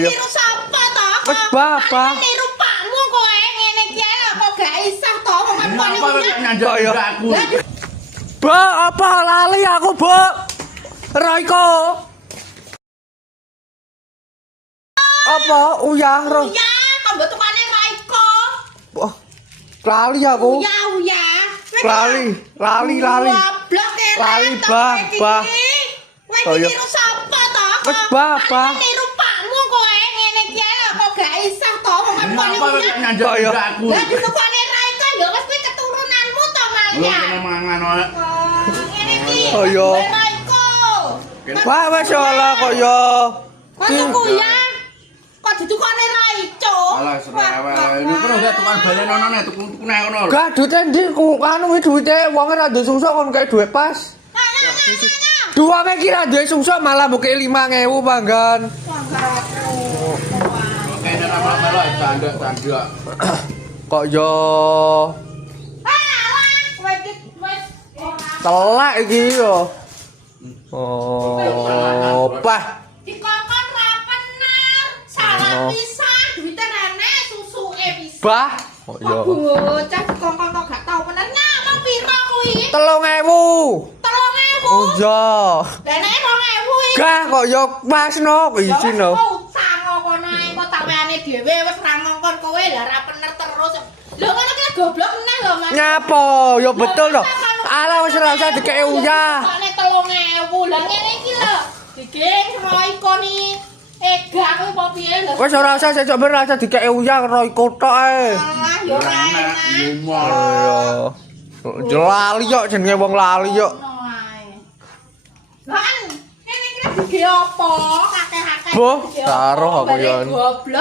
Niru sapa to? Wes bapak. Niru pakmu kowe ngene iki kok gak iso to wong kono. Kok ya aku. Ba, apa lali aku, Bu? Royko. Apa uyah ro? Ya, kok mbok tukane Raiko. Wah. Lali aku. Ya, ya. Lali. Goblok Lali, bah. Kowe niru sapa to? Wes bapak. Niru pakmu kowe ngene iki kok gak iso to wong kono. Kok ya aku. Lah ditukane Raiko ya wis kuwi keturunanmu to Malia. Mangan oleh. Ngene iki. Oh, ya. Raiko. Wah, wes olah kok ya. Kok tuku ya? Kok ditukane Raico? Alah serewel. Ini perlu gak tukang balen ono nek tuku nek ngono lho. Gak duite ndi anu iki duite wonge ra duwe susuk kon kayak duwe pas. Dua mek kira duwe susuk malah mbok 5.000 panggan. Kene ra malah candak. Kok yo telek iki yo. Oh, pah. Dikokon ra bener. Salah pisan duwite rene susuke pisan. Bah. Oh yo. Bocah dikokon kok gak tau bener. Nyamang piro kuwi? 3.000. 3.000. Oh iya. Lah nek 2.000 iki. Gah kok yo pas no izin no. Utang kono ae kok tak wehane dhewe wis ra ngongkon kowe lah ra bener terus. Lho ngono ki goblok meneh lho, Mas. Nyapa? Yo betul to. Ala wis ora usah dikeki uyah. Nek 3.000 lah ngene iki lho. Dikek Royko ni ega kuwi apa piye lho. Wis ora usah sesuk ben ora usah dikeki uyah roy kotok ae. Ah, yo ora enak. Yo lali yo jenenge wong lali yo. Lah, ngene iki dikek apa? Kakek-kakek. Boh, taruh aku ya. Goblok.